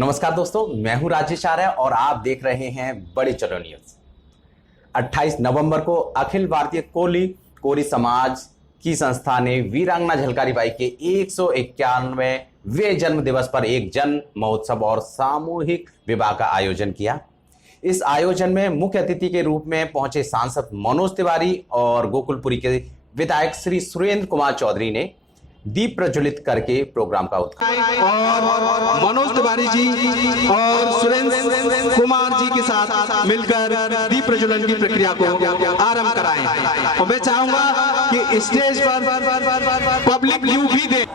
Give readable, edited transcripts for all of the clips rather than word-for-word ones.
नमस्कार दोस्तों, मैं हूं राजेश आर्य और आप देख रहे हैं बड़ी चलो न्यूज। 28 नवंबर को अखिल भारतीय कोली समाज की संस्था ने वीरांगना झलकारी बाई के 191वें जन्म दिवस पर एक जन महोत्सव और सामूहिक विवाह का आयोजन किया। इस आयोजन में मुख्य अतिथि के रूप में पहुंचे सांसद मनोज तिवारी और गोकुलपुरी के विधायक श्री सुरेंद्र कुमार चौधरी ने दीप प्रज्वलित करके प्रोग्राम का उद्घाटन और मनोज तिवारी जी और सुरेंद्र कुमार जी के साथ मिलकर दीप प्रज्वलन की प्रक्रिया को आरंभ कराएं। और मैं चाहूंगा कि स्टेज पर पब्लिक व्यू भी दे।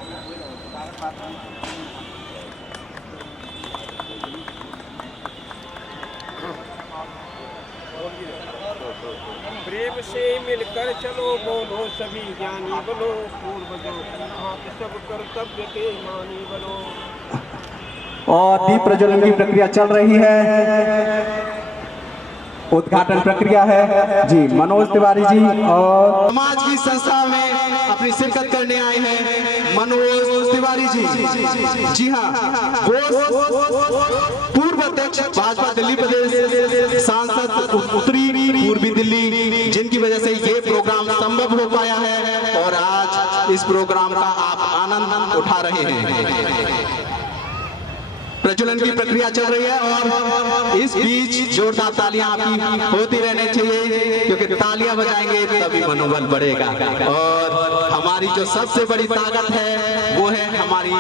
प्रेम से मिलकर चलो, बोलो सभी ज्ञानी बनो, पूर्वजों की सब कर्तव्य के मानी बनो। और दीप प्रज्वलन की प्रक्रिया चल रही है। उद्घाटन प्रक्रिया है जी मनोज तिवारी जी और समाज की संस्था में अपनी शिरकत करने आए हैं मनोज तिवारी जी। जी हाँ, पूर्व अध्यक्ष भाजपा दिल्ली प्रदेश सांसद उत्तरी पूर्वी दिल्ली, जिनकी वजह से ये प्रोग्राम संभव हो पाया है और आज इस प्रोग्राम का आप आनंद उठा रहे हैं। प्रज्वलन की प्रक्रिया चल रही है और इस बीच जोरदार तालियां आपकी होती रहनी चाहिए, क्योंकि तालियां बजाएंगे तभी मनोबल बढ़ेगा। और हमारी जो सबसे बड़ी ताकत है वो है हमारी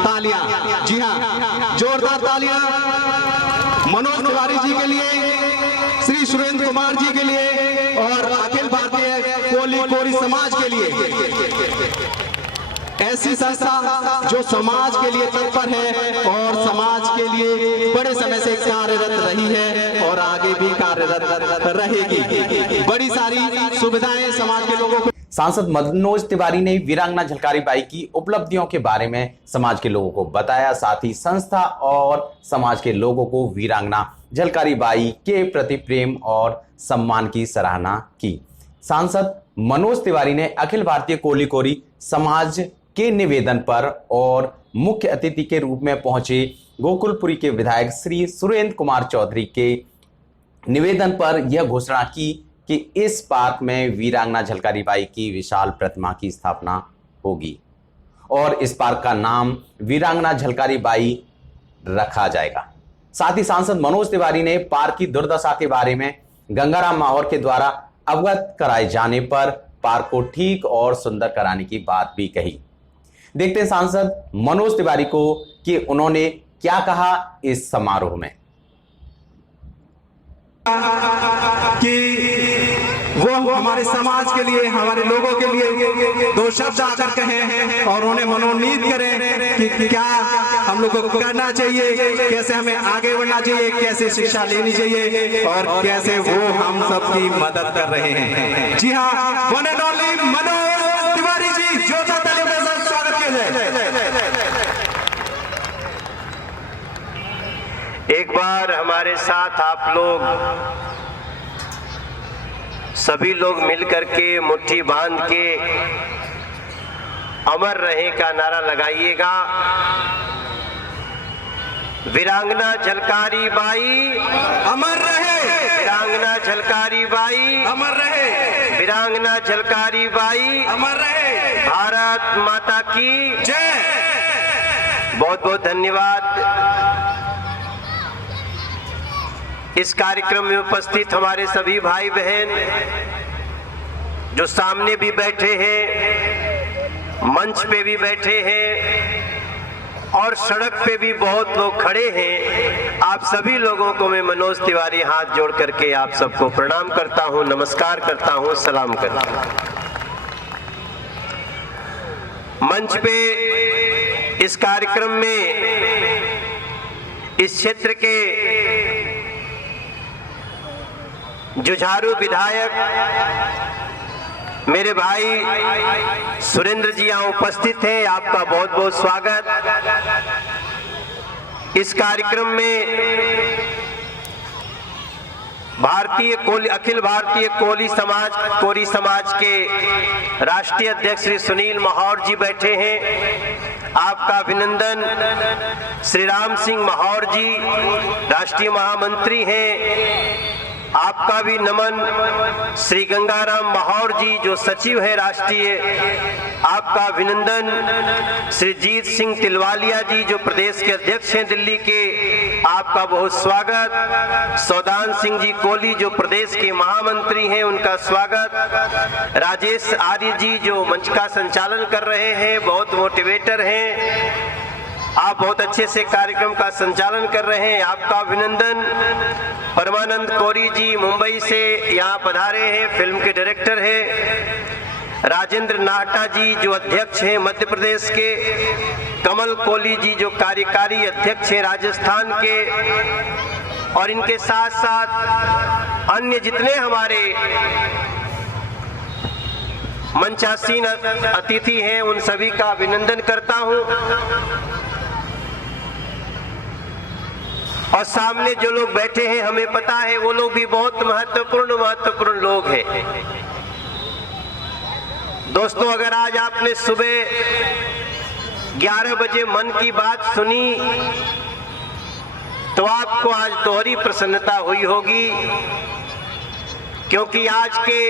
तालियां। जी हाँ, जोरदार तालियां मनोज तिवारी जी के लिए, श्री सुरेंद्र कुमार जी के लिए और अखिल भारतीय कोली समाज के लिए। ऐसी संस्था जो समाज के लिए तत्पर है और समाज के लिए बड़े समय से कार्यरत रही है और आगे भी कार्यरत रहेगी। बड़ी सारी सुविधाएं समाज के लोगों को। सांसद मनोज तिवारी ने वीरांगना झलकारी बाई की उपलब्धियों के बारे में समाज के लोगों को बताया। साथ ही संस्था और समाज के लोगों को वीरांगना झलकारी बाई के प्रति प्रेम और सम्मान की सराहना की। सांसद मनोज तिवारी ने अखिल भारतीय कोली समाज के निवेदन पर और मुख्य अतिथि के रूप में पहुंचे गोकुलपुरी के विधायक श्री सुरेंद्र कुमार चौधरी के निवेदन पर यह घोषणा की कि इस पार्क में वीरांगना झलकारी बाई की विशाल प्रतिमा की स्थापना होगी और इस पार्क का नाम वीरांगना झलकारी बाई रखा जाएगा। साथ ही सांसद मनोज तिवारी ने पार्क की दुर्दशा के बारे में गंगाराम माहौर के द्वारा अवगत कराए जाने पर पार्क को ठीक और सुंदर कराने की बात भी कही। देखते हैं सांसद मनोज तिवारी को कि उन्होंने क्या कहा इस समारोह में। कि वो हमारे समाज के लिए, हमारे लोगों के लिए दो शब्द आकर कहें और उन्हें मनोनीत करें कि क्या हम लोगों को करना चाहिए, कैसे हमें आगे बढ़ना चाहिए, कैसे शिक्षा लेनी चाहिए और कैसे वो हम सबकी मदद कर रहे हैं। जी हाँ, one and only Manoj Tiwari ji, जोरदार तालियों के साथ स्वागत किया जाए। एक बार हमारे साथ आप लोग सभी लोग मिलकर के मुट्ठी बांध के अमर रहे का नारा लगाइएगा। वीरांगना झलकारी बाई अमर रहे, वीरांगना झलकारी बाई अमर रहे, वीरांगना झलकारी बाई अमर रहे। भारत माता की जय। बहुत बहुत धन्यवाद। इस कार्यक्रम में उपस्थित हमारे सभी भाई बहन जो सामने भी बैठे हैं, मंच पे भी बैठे हैं और सड़क पे भी बहुत लोग खड़े हैं, आप सभी लोगों को मैं मनोज तिवारी हाथ जोड़ करके आप सबको प्रणाम करता हूं, नमस्कार करता हूं, सलाम करता हूं। मंच पे इस कार्यक्रम में इस क्षेत्र के जुझारू विधायक मेरे भाई सुरेंद्र जी यहाँ उपस्थित हैं, आपका बहुत बहुत स्वागत। इस कार्यक्रम में अखिल भारतीय कोली समाज के राष्ट्रीय अध्यक्ष श्री सुनील माहौर जी बैठे हैं। आपका अभिनंदन। श्री राम सिंह महौर जी राष्ट्रीय महामंत्री हैं, आपका भी नमन। श्री गंगाराम महौर जी जो सचिव है राष्ट्रीय, आपका अभिनंदन। श्री जीत सिंह तिलवालिया जी जो प्रदेश के अध्यक्ष हैं दिल्ली के, आपका बहुत स्वागत। सौदान सिंह जी कोहली जो प्रदेश के महामंत्री हैं, उनका स्वागत। राजेश आर्य जी जो मंच का संचालन कर रहे हैं, बहुत मोटिवेटर हैं, आप बहुत अच्छे से कार्यक्रम का संचालन कर रहे हैं, आपका अभिनंदन। परमानंद कोरी जी मुंबई से यहाँ पधारे हैं, फिल्म के डायरेक्टर हैं। राजेंद्र नाहटा जी जो अध्यक्ष हैं मध्य प्रदेश के। कमल कोहली जी जो कार्यकारी अध्यक्ष हैं राजस्थान के। और इनके साथ साथ अन्य जितने हमारे मंचासीन अतिथि हैं, उन सभी का अभिनंदन करता हूं। और सामने जो लोग बैठे हैं, हमें पता है वो लोग भी बहुत महत्वपूर्ण लोग हैं। दोस्तों, अगर आज आपने सुबह 11 बजे मन की बात सुनी तो आपको आज दोहरी प्रसन्नता हुई होगी, क्योंकि आज के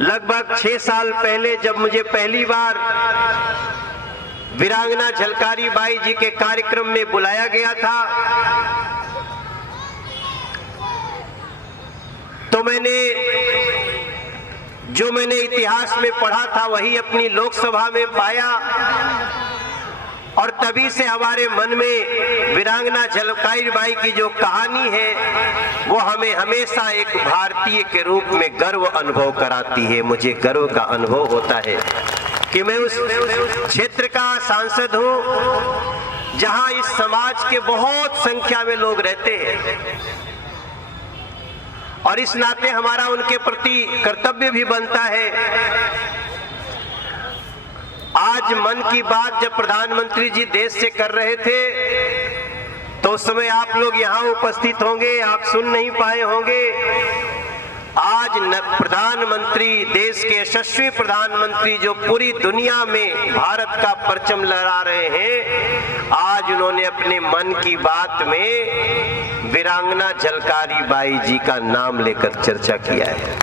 लगभग 6 साल पहले जब मुझे पहली बार वीरांगना झलकारी बाई जी के कार्यक्रम में बुलाया गया था, तो मैंने इतिहास में पढ़ा था वही अपनी लोकसभा में पाया। और तभी से हमारे मन में वीरांगना झलकारी बाई की जो कहानी है वो हमें हमेशा एक भारतीय के रूप में गर्व अनुभव कराती है। मुझे गर्व का अनुभव होता है कि मैं उस क्षेत्र का सांसद हूं जहां इस समाज के बहुत संख्या में लोग रहते हैं, और इस नाते हमारा उनके प्रति कर्तव्य भी बनता है। आज मन की बात जब प्रधानमंत्री जी देश से कर रहे थे तो उस समय आप लोग यहाँ उपस्थित होंगे, आप सुन नहीं पाए होंगे। आज प्रधानमंत्री, देश के यशस्वी प्रधानमंत्री जो पूरी दुनिया में भारत का परचम लहरा रहे हैं, आज उन्होंने अपने मन की बात में वीरांगना झलकारी बाई जी का नाम लेकर चर्चा किया है।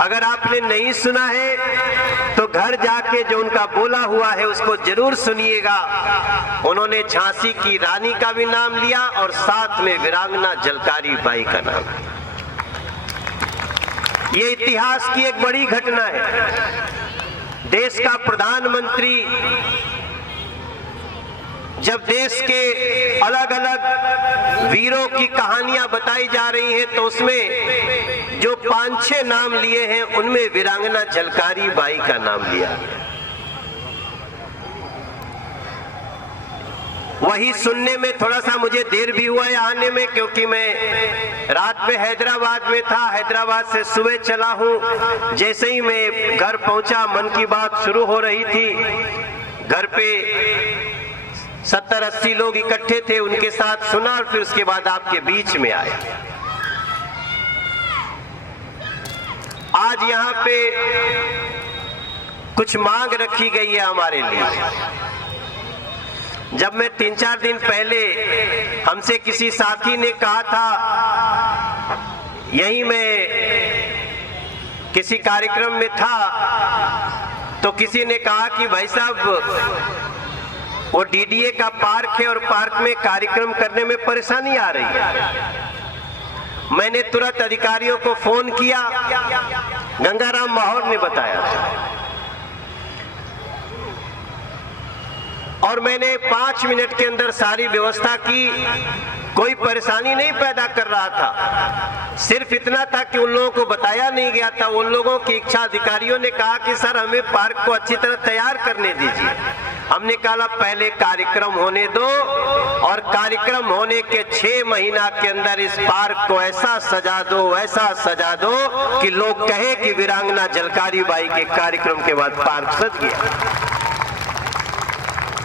अगर आपने नहीं सुना है तो घर जाके जो उनका बोला हुआ है उसको जरूर सुनिएगा। उन्होंने झांसी की रानी का भी नाम लिया और साथ में वीरांगना झलकारी बाई का नाम। ये इतिहास की एक बड़ी घटना है। देश का प्रधानमंत्री जब देश के अलग अलग वीरों की कहानियां बताई जा रही हैं तो उसमें जो 5-6 नाम लिए हैं उनमें वीरांगना झलकारी बाई का नाम लिया। वही सुनने में थोड़ा सा मुझे देर भी हुआ है आने में, क्योंकि मैं रात में हैदराबाद में था, हैदराबाद से सुबह चला हूं। जैसे ही मैं घर पहुंचा मन की बात शुरू हो रही थी। घर पे 70-80 लोग इकट्ठे थे, उनके साथ सुना और फिर उसके बाद आपके बीच में आए। आज यहाँ पे कुछ मांग रखी गई है हमारे लिए। जब मैं 3-4 दिन पहले हमसे किसी साथी ने कहा था, यही मैं किसी कार्यक्रम में था, तो किसी ने कहा कि भाई साहब वो डीडीए का पार्क है और पार्क में कार्यक्रम करने में परेशानी आ रही है। मैंने तुरंत अधिकारियों को फोन किया, गंगाराम महौर ने बताया और मैंने 5 मिनट के अंदर सारी व्यवस्था की। कोई परेशानी नहीं पैदा कर रहा था, सिर्फ इतना था कि उन लोगों को बताया नहीं गया था। उन लोगों की इच्छा, अधिकारियों ने कहा कि सर हमें पार्क को अच्छी तरह तैयार करने दीजिए। हमने कहा पहले कार्यक्रम होने दो, और कार्यक्रम होने के 6 महीना के अंदर इस पार्क को ऐसा सजा दो, ऐसा सजा दो कि लोग कहे कि वीरांगना झलकारी बाई के कार्यक्रम के बाद पार्क सज गया।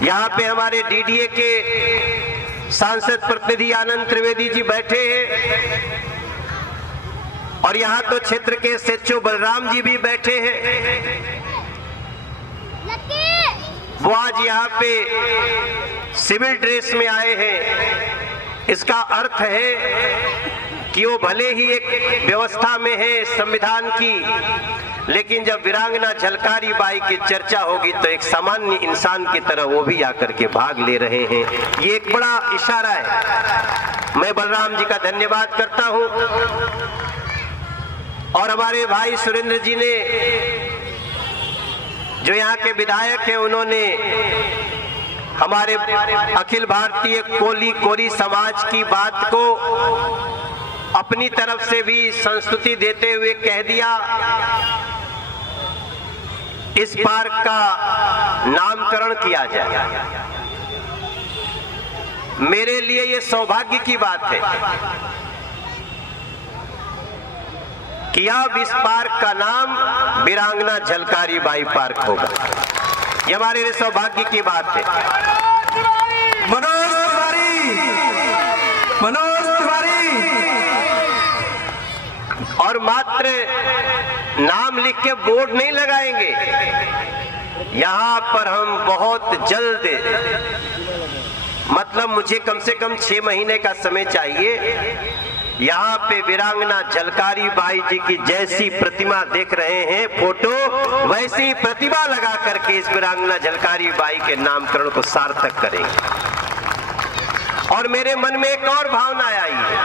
यहाँ पे हमारे डीडीए के सांसद प्रतिनिधि आनंद त्रिवेदी जी बैठे हैं, और यहाँ तो क्षेत्र के एसएचओ बलराम जी भी बैठे हैं। वो आज यहाँ पे सिविल ड्रेस में आए हैं। इसका अर्थ है कि वो भले ही एक व्यवस्था में है संविधान की, लेकिन जब वीरांगना झलकारी बाई की चर्चा होगी तो एक सामान्य इंसान की तरह वो भी आकर के भाग ले रहे हैं। ये एक बड़ा इशारा है। मैं बलराम जी का धन्यवाद करता हूं और हमारे भाई सुरेंद्र जी ने, जो यहाँ के विधायक हैं, उन्होंने हमारे अखिल भारतीय कोली समाज की बात को अपनी तरफ से भी संस्तुति देते हुए कह दिया। इस पार्क का नामकरण किया जाए। मेरे लिए ये सौभाग्य की बात है कि अब इस पार्क का नाम वीरांगना झलकारी बाई पार्क होगा। ये हमारे लिए सौभाग्य की बात है। मनोज तिवारी और मात्र नाम लिख के बोर्ड नहीं लगाएंगे। यहाँ पर हम बहुत जल्द, मतलब मुझे कम से कम 6 महीने का समय चाहिए, यहाँ पे वीरांगना झलकारी बाई जी की जैसी प्रतिमा देख रहे हैं फोटो, वैसी प्रतिमा लगा करके इस वीरांगना झलकारी बाई के नामकरण को सार्थक करेंगे। और मेरे मन में एक और भावना आई है।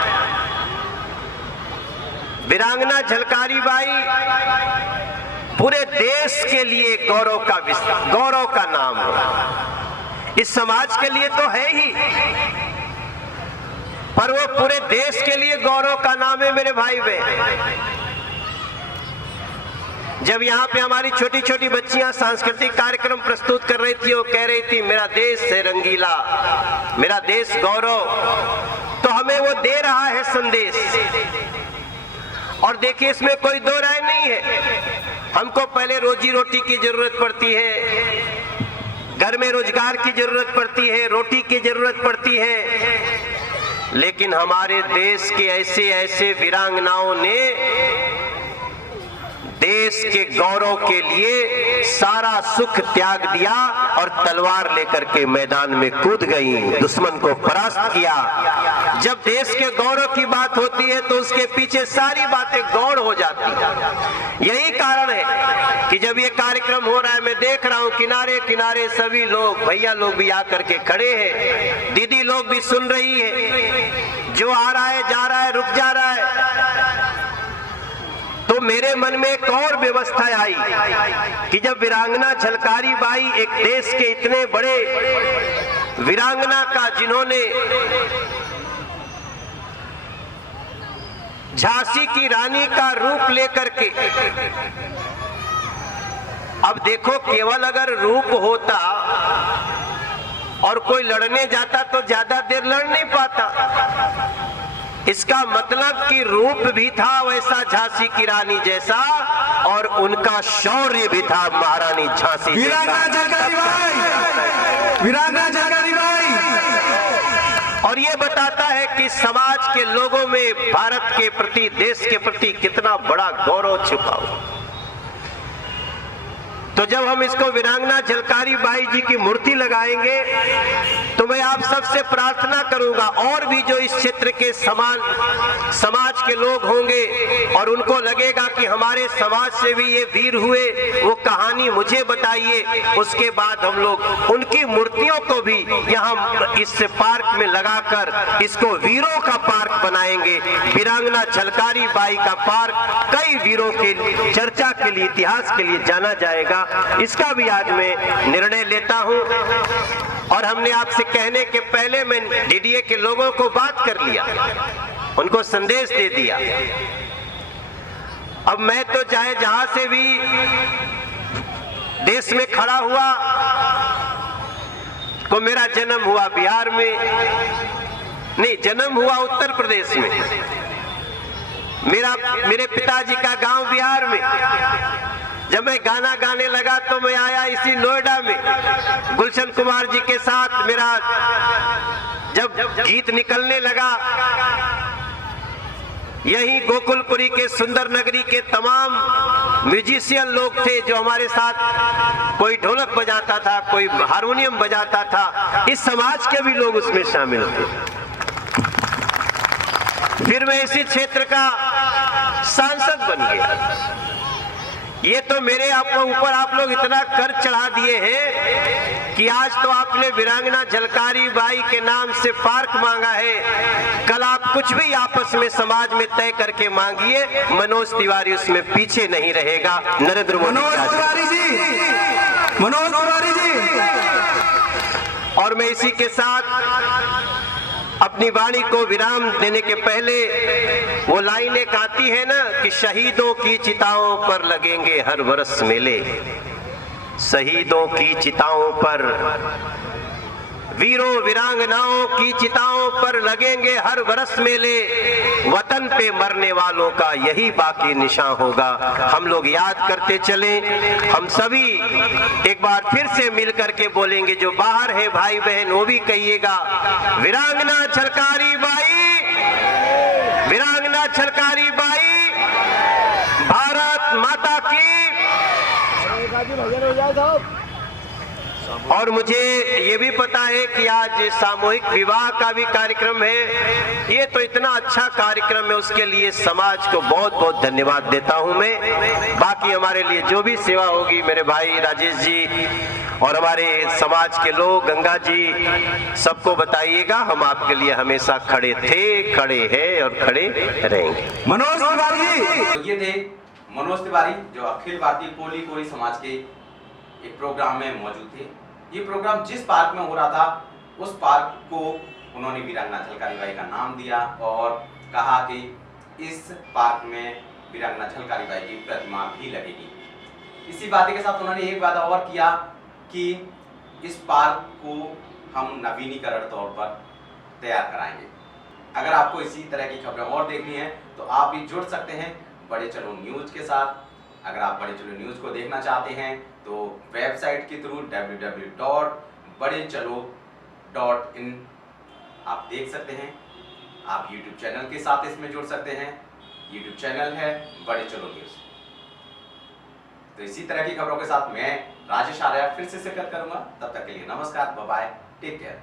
वीरांगना झलकारी बाई पूरे देश के लिए गौरव का नाम है। इस समाज के लिए तो है ही, पर वो पूरे देश के लिए गौरव का नाम है। मेरे भाई बहन, जब यहाँ पे हमारी छोटी छोटी बच्चियां सांस्कृतिक कार्यक्रम प्रस्तुत कर रही थी, वो कह रही थी मेरा देश है रंगीला, मेरा देश गौरव, तो हमें वो दे रहा है संदेश। और देखिए, इसमें कोई दो राय नहीं है। हमको पहले रोजी रोटी की जरूरत पड़ती है, घर में रोजगार की जरूरत पड़ती है, रोटी की जरूरत पड़ती है, लेकिन हमारे देश के ऐसे ऐसे वीरांगनाओं ने देश के गौरव के लिए सारा सुख त्याग दिया और तलवार लेकर के मैदान में कूद गई, दुश्मन को परास्त किया। जब देश के गौरव की बात होती है तो उसके पीछे सारी बातें गौड़ हो जाती है। यही कारण है कि जब ये कार्यक्रम हो रहा है, मैं देख रहा हूं किनारे किनारे सभी लोग, भैया लोग भी आकर के खड़े हैं, दीदी लोग भी सुन रही है, जो आ रहा है जा रहा है, रुक जा रहा है। तो मेरे मन में एक और व्यवस्था आई कि जब वीरांगना झलकारी बाई एक देश के इतने बड़े वीरांगना का, जिन्होंने झांसी की रानी का रूप लेकर के, अब देखो, केवल अगर रूप होता और कोई लड़ने जाता तो ज्यादा देर लड़ नहीं पाता। इसका मतलब कि रूप भी था वैसा झांसी की रानी जैसा, और उनका शौर्य भी था महारानी झांसी जैसा। वीरांगना झलकारी बाई। और ये बताता है कि समाज के लोगों में भारत के प्रति, देश के प्रति कितना बड़ा गौरव छुपा हुआ। तो जब हम इसको वीरांगना झलकारी बाई जी की मूर्ति लगाएंगे तो मैं आप सबसे प्रार्थना करूंगा, और भी जो इस क्षेत्र के समाज के लोग होंगे और उनको लगेगा कि हमारे समाज से भी ये वीर हुए, वो कहानी मुझे बताइए। उसके बाद हम लोग उनकी मूर्तियों को भी यहाँ इस पार्क में लगाकर इसको वीरों का पार्क बनाएंगे। वीरांगना झलकारी बाई का पार्क कई वीरों के चर्चा के लिए, इतिहास के लिए जाना जाएगा। इसका भी आज मैं निर्णय लेता हूं। और हमने आपसे कहने के पहले मैं डीडीए के लोगों को बात कर लिया, उनको संदेश दे दिया। अब मैं तो चाहे जहां से भी देश में खड़ा हुआ, को मेरा जन्म हुआ बिहार में नहीं, जन्म हुआ उत्तर प्रदेश में, मेरे पिताजी का गांव बिहार में। जब मैं गाना गाने लगा तो मैं आया इसी नोएडा में गुलशन कुमार जी के साथ। मेरा जब गीत निकलने लगा, यही गोकुलपुरी के सुंदर नगरी के तमाम म्यूजिशियन लोग थे जो हमारे साथ, कोई ढोलक बजाता था, कोई हारमोनियम बजाता था, इस समाज के भी लोग उसमें शामिल थे। फिर मैं इसी क्षेत्र का सांसद बन गया। ये तो मेरे ऊपर आप लोग इतना कर चढ़ा दिए हैं कि आज तो आपने वीरांगना झलकारी बाई के नाम से पार्क मांगा है, कल आप कुछ भी आपस में समाज में तय करके मांगिए, मनोज तिवारी उसमें पीछे नहीं रहेगा। नरेंद्र मोदी जी। और मैं इसी के साथ अपनी वाणी को विराम देने के पहले वो लाइनें गाती है ना कि शहीदों की चिताओं पर लगेंगे हर वर्ष मेले, शहीदों की चिताओं पर, वीरों वीरांगनाओं की चिताओं पर लगेंगे हर वर्ष मेले, वतन पे मरने वालों का यही बाकी निशान होगा। हम लोग याद करते चले, हम सभी एक बार फिर से मिल करके बोलेंगे, जो बाहर है भाई बहन वो भी कहिएगा, वीरांगना झलकारी बाई, वीरांगना झलकारी बाई, भारत माता की। और मुझे ये भी पता है कि आज सामूहिक विवाह का भी कार्यक्रम है। ये तो इतना अच्छा कार्यक्रम है, उसके लिए समाज को बहुत बहुत धन्यवाद देता हूं मैं। बाकी हमारे लिए जो भी सेवा होगी मेरे भाई राजेश जी और हमारे समाज के लोग, गंगा जी, सबको बताइएगा। हम आपके लिए हमेशा खड़े थे, खड़े हैं और खड़े रहेंगे। मनोज तिवारी, ये थे मनोज तिवारी जो अखिल भारतीय कोली कोली समाज के एक प्रोग्राम में मौजूद थे। ये प्रोग्राम जिस पार्क में हो रहा था उस पार्क को उन्होंने वीरांगना झलकारी बाई का नाम दिया और कहा कि इस पार्क में वीरांगना झलकारी बाई की प्रतिमा भी लगेगी। इसी बात के साथ उन्होंने एक वादा और किया कि इस पार्क को हम नवीनीकरण तौर पर तैयार कराएंगे। अगर आपको इसी तरह की खबरें और देखनी है तो आप भी जुड़ सकते हैं बड़े चलो न्यूज के साथ। अगर आप बड़े चलो न्यूज को देखना चाहते हैं तो वेबसाइट के थ्रू www.badechalo.in आप देख सकते हैं। आप YouTube चैनल के साथ इसमें जुड़ सकते हैं। YouTube चैनल है बड़े चलो न्यूज। तो इसी तरह की खबरों के साथ मैं राजेश आर्या फिर से शिरकत करूंगा। तब तक के लिए नमस्कार, बाय बाय, टेक केयर।